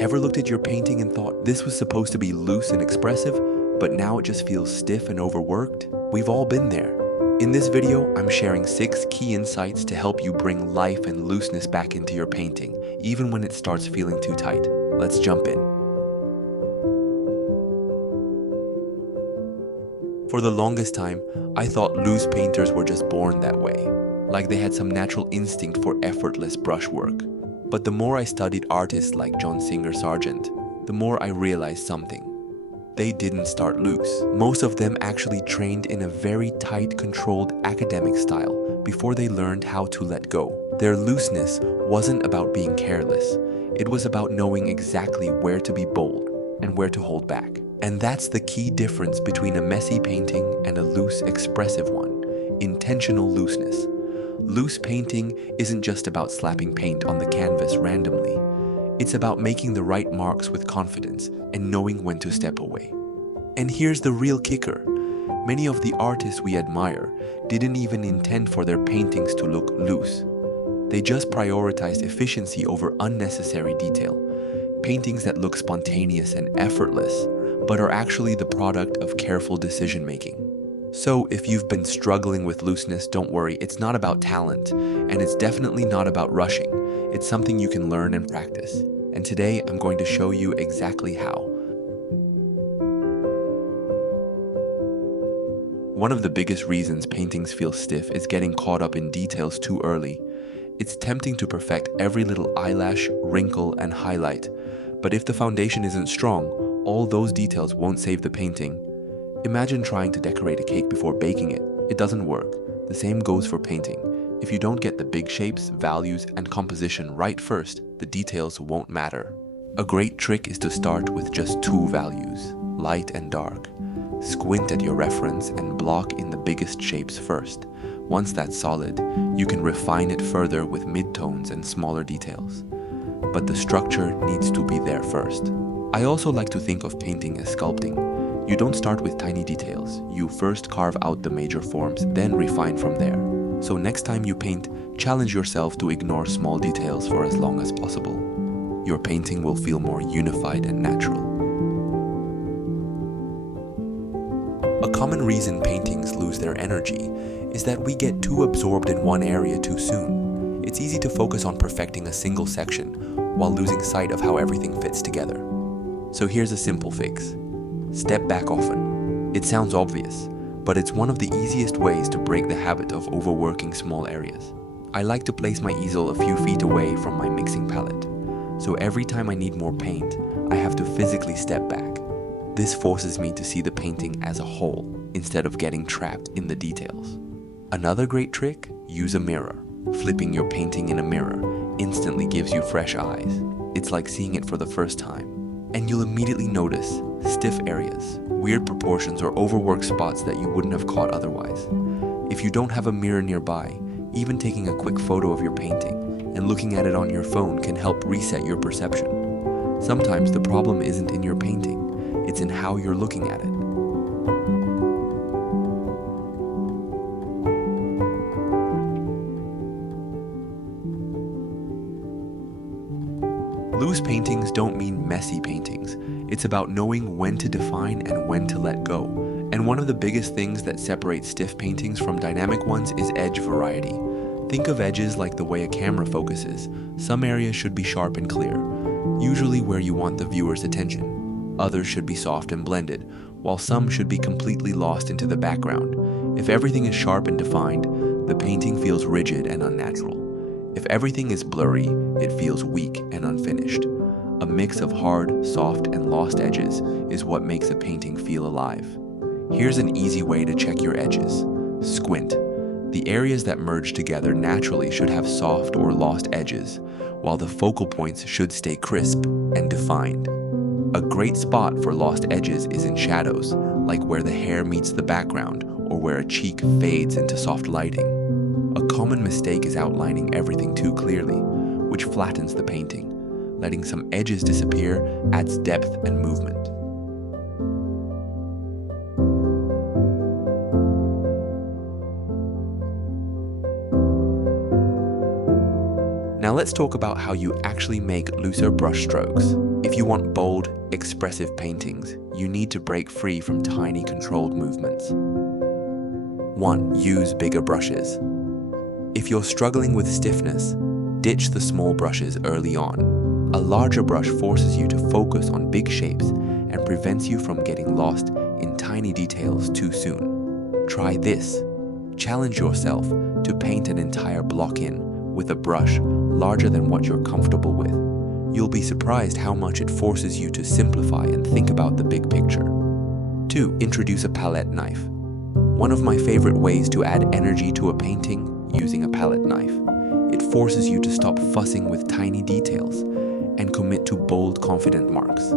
Ever looked at your painting and thought this was supposed to be loose and expressive, but now it just feels stiff and overworked? We've all been there. In this video, I'm sharing 6 key insights to help you bring life and looseness back into your painting, even when it starts feeling too tight. Let's jump in. For the longest time, I thought loose painters were just born that way, like they had some natural instinct for effortless brushwork. But the more I studied artists like John Singer Sargent, the more I realized something. They didn't start loose. Most of them actually trained in a very tight, controlled academic style before they learned how to let go. Their looseness wasn't about being careless. It was about knowing exactly where to be bold and where to hold back. And that's the key difference between a messy painting and a loose, expressive one: intentional looseness. Loose painting isn't just about slapping paint on the canvas randomly. It's about making the right marks with confidence and knowing when to step away. And here's the real kicker. Many of the artists we admire didn't even intend for their paintings to look loose. They just prioritized efficiency over unnecessary detail. Paintings that look spontaneous and effortless, but are actually the product of careful decision-making. So if you've been struggling with looseness, don't worry, it's not about talent, and it's definitely not about rushing. It's something you can learn and practice. And today, I'm going to show you exactly how. One of the biggest reasons paintings feel stiff is getting caught up in details too early. It's tempting to perfect every little eyelash, wrinkle, and highlight. But if the foundation isn't strong, all those details won't save the painting. Imagine trying to decorate a cake before baking it. It doesn't work. The same goes for painting. If you don't get the big shapes, values, and composition right first, the details won't matter. A great trick is to start with just 2 values, light and dark. Squint at your reference and block in the biggest shapes first. Once that's solid, you can refine it further with midtones and smaller details. But the structure needs to be there first. I also like to think of painting as sculpting. You don't start with tiny details. You first carve out the major forms, then refine from there. So next time you paint, challenge yourself to ignore small details for as long as possible. Your painting will feel more unified and natural. A common reason paintings lose their energy is that we get too absorbed in one area too soon. It's easy to focus on perfecting a single section while losing sight of how everything fits together. So here's a simple fix. Step back often. It sounds obvious, but it's one of the easiest ways to break the habit of overworking small areas. I like to place my easel a few feet away from my mixing palette, so every time I need more paint, I have to physically step back. This forces me to see the painting as a whole, instead of getting trapped in the details. Another great trick: use a mirror. Flipping your painting in a mirror instantly gives you fresh eyes. It's like seeing it for the first time. And you'll immediately notice stiff areas, weird proportions, or overworked spots that you wouldn't have caught otherwise. If you don't have a mirror nearby, even taking a quick photo of your painting and looking at it on your phone can help reset your perception. Sometimes the problem isn't in your painting, it's in how you're looking at it. Loose paintings don't mean messy paintings. It's about knowing when to define and when to let go. And one of the biggest things that separates stiff paintings from dynamic ones is edge variety. Think of edges like the way a camera focuses. Some areas should be sharp and clear, usually where you want the viewer's attention. Others should be soft and blended, while some should be completely lost into the background. If everything is sharp and defined, the painting feels rigid and unnatural. If everything is blurry, it feels weak and unfinished. A mix of hard, soft, and lost edges is what makes a painting feel alive. Here's an easy way to check your edges. Squint. The areas that merge together naturally should have soft or lost edges, while the focal points should stay crisp and defined. A great spot for lost edges is in shadows, like where the hair meets the background or where a cheek fades into soft lighting. A common mistake is outlining everything too clearly, which flattens the painting. Letting some edges disappear adds depth and movement. Now let's talk about how you actually make looser brush strokes. If you want bold, expressive paintings, you need to break free from tiny controlled movements. 1. Use bigger brushes. If you're struggling with stiffness, ditch the small brushes early on. A larger brush forces you to focus on big shapes and prevents you from getting lost in tiny details too soon. Try this. Challenge yourself to paint an entire block in with a brush larger than what you're comfortable with. You'll be surprised how much it forces you to simplify and think about the big picture. 2. Introduce a palette knife. One of my favorite ways to add energy to a painting using a palette knife. It forces you to stop fussing with tiny details and commit to bold, confident marks.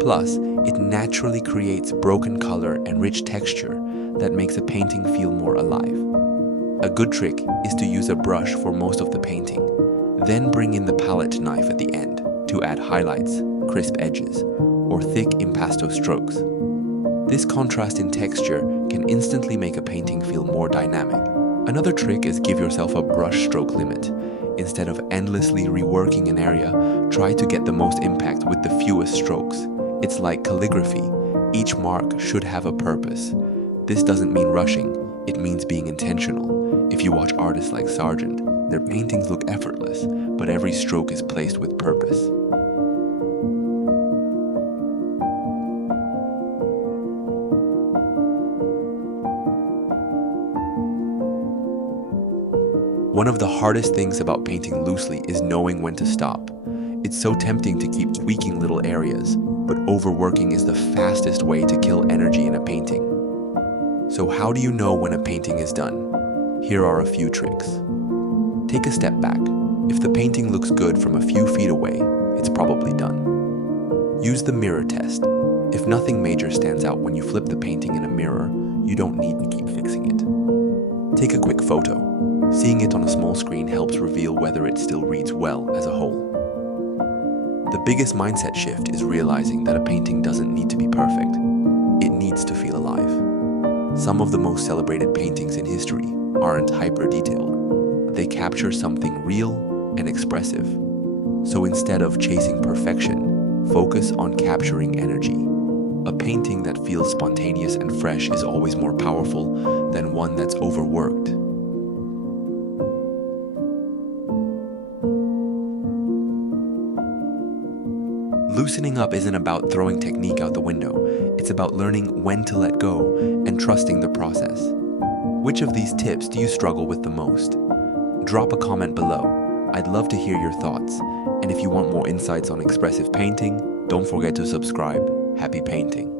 Plus, it naturally creates broken color and rich texture that makes a painting feel more alive. A good trick is to use a brush for most of the painting, then bring in the palette knife at the end to add highlights, crisp edges, or thick impasto strokes. This contrast in texture can instantly make a painting feel more dynamic. Another trick is give yourself a brush stroke limit. Instead of endlessly reworking an area, try to get the most impact with the fewest strokes. It's like calligraphy. Each mark should have a purpose. This doesn't mean rushing, it means being intentional. If you watch artists like Sargent, their paintings look effortless, but every stroke is placed with purpose. One of the hardest things about painting loosely is knowing when to stop. It's so tempting to keep tweaking little areas, but overworking is the fastest way to kill energy in a painting. So how do you know when a painting is done? Here are a few tricks. Take a step back. If the painting looks good from a few feet away, it's probably done. Use the mirror test. If nothing major stands out when you flip the painting in a mirror, you don't need to keep fixing it. Take a quick photo. Seeing it on a small screen helps reveal whether it still reads well as a whole. The biggest mindset shift is realizing that a painting doesn't need to be perfect. It needs to feel alive. Some of the most celebrated paintings in history aren't hyper-detailed. They capture something real and expressive. So instead of chasing perfection, focus on capturing energy. A painting that feels spontaneous and fresh is always more powerful than one that's overworked. Loosening up isn't about throwing technique out the window. It's about learning when to let go and trusting the process. Which of these tips do you struggle with the most? Drop a comment below. I'd love to hear your thoughts. And if you want more insights on expressive painting, don't forget to subscribe. Happy painting!